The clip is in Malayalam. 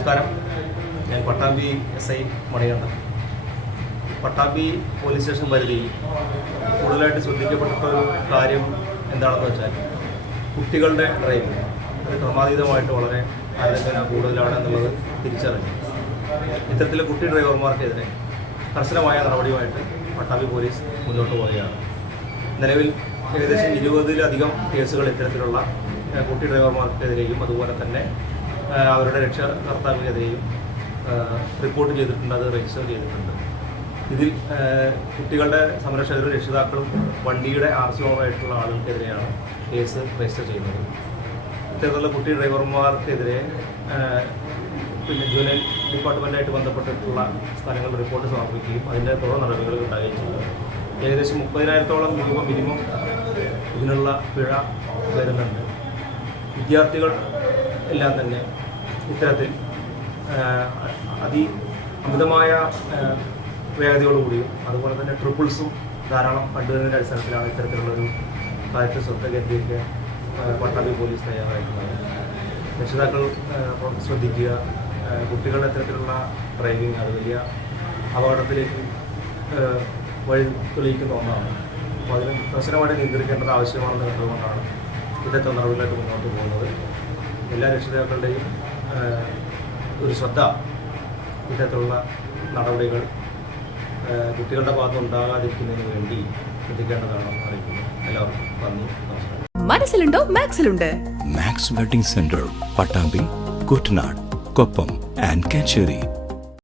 നമസ്കാരം. ഞാൻ Pattambi SI Manikandan. Pattambi police station പരിധിയിൽ കൂടുതലായിട്ട് ശ്രദ്ധിക്കപ്പെട്ടിട്ടൊരു കാര്യം എന്താണെന്ന് വെച്ചാൽ കുട്ടികളുടെ ഡ്രൈവിംഗ് അത് ക്രമാതീതമായിട്ട് വളരെ ആലോചന കൂടുതലാണ് എന്നുള്ളത് തിരിച്ചറിഞ്ഞു. ഇത്തരത്തിലെ കുട്ടി ഡ്രൈവർമാർക്കെതിരെ കർശനമായ നടപടിയുമായിട്ട് പട്ടാമ്പി പോലീസ് മുന്നോട്ട് പോവുകയാണ്. നിലവിൽ ഏകദേശം 20-ലധികം കേസുകൾ ഇത്തരത്തിലുള്ള കുട്ടി ഡ്രൈവർമാർക്കെതിരെയും അതുപോലെ തന്നെ അവരുടെ രക്ഷകർത്താവിനെതിരെയും റിപ്പോർട്ട് ചെയ്തിട്ടുണ്ട്, അത് രജിസ്റ്റർ ചെയ്തിട്ടുണ്ട്. ഇതിൽ കുട്ടികളുടെ സംരക്ഷകരും രക്ഷിതാക്കളും വണ്ടിയുടെ RCOമായിട്ടുള്ള ആളുകൾക്കെതിരെയാണ് കേസ് രജിസ്റ്റർ ചെയ്യുന്നത്. ഇത്തരത്തിലുള്ള കുട്ടി ഡ്രൈവർമാർക്കെതിരെ പിന്നെ ജുവനൈൽ ഡിപ്പാർട്ട്മെൻറ്റായിട്ട് ബന്ധപ്പെട്ടിട്ടുള്ള സ്ഥലങ്ങളിൽ റിപ്പോർട്ട് സമർപ്പിക്കുകയും അതിൻ്റെ തുടർ നടപടികൾ ഉണ്ടാകുകയും ചെയ്തു. ഏകദേശം 30,000-ഓളം രൂപ മിനിമം ഇതിനുള്ള പിഴ വരുന്നുണ്ട്. വിദ്യാർത്ഥികൾ എല്ലാം തന്നെ ഇത്തരത്തിൽ അമിതമായ വേഗതയോടുകൂടിയും അതുപോലെ തന്നെ ട്രിപ്പിൾസും ധാരാളം കണ്ടുവരുന്നതിൻ്റെ അടിസ്ഥാനത്തിലാണ് ഇത്തരത്തിലുള്ളൊരു കാര്യത്തിൽ ശ്രദ്ധ കേന്ദ്രീകരിക്കാൻ പട്ടാമ്പി പോലീസ് തയ്യാറായിട്ടുള്ളത്. രക്ഷിതാക്കൾ ശ്രദ്ധിക്കുക. കുട്ടികളുടെ ഇത്തരത്തിലുള്ള ഡ്രൈവിംഗ് അത് വലിയ അപകടത്തിലേക്ക് വഴി തെളിയിക്കുന്ന ഒന്നാണ്. അപ്പോൾ അതിന് കർശനമായിട്ട് നിയന്ത്രിക്കേണ്ടത് ആവശ്യമാണെന്ന് കണ്ടുകൊണ്ടാണ് ഇത്തരത്തിൽ നടപടികളായിട്ട് മുന്നോട്ട് പോകുന്നത്. എല്ലാ രക്ഷിതാക്കളുടെയും ഒരു ശ്രദ്ധ ഇത്തരത്തിലുള്ള നടപടികൾ കുട്ടികളുടെ ഭാഗത്ത് ഉണ്ടാകാതിരിക്കുന്നതിന് വേണ്ടി എത്തിക്കേണ്ടതാണെന്ന് അറിയിക്കുന്നു. എല്ലാവർക്കും നന്ദി, നമസ്കാരം. മനസ്സിലുണ്ടോ മാക്സിലുണ്ട്. Max wedding centre, Pattambi, Kuttanad, Koppam and Kacheri.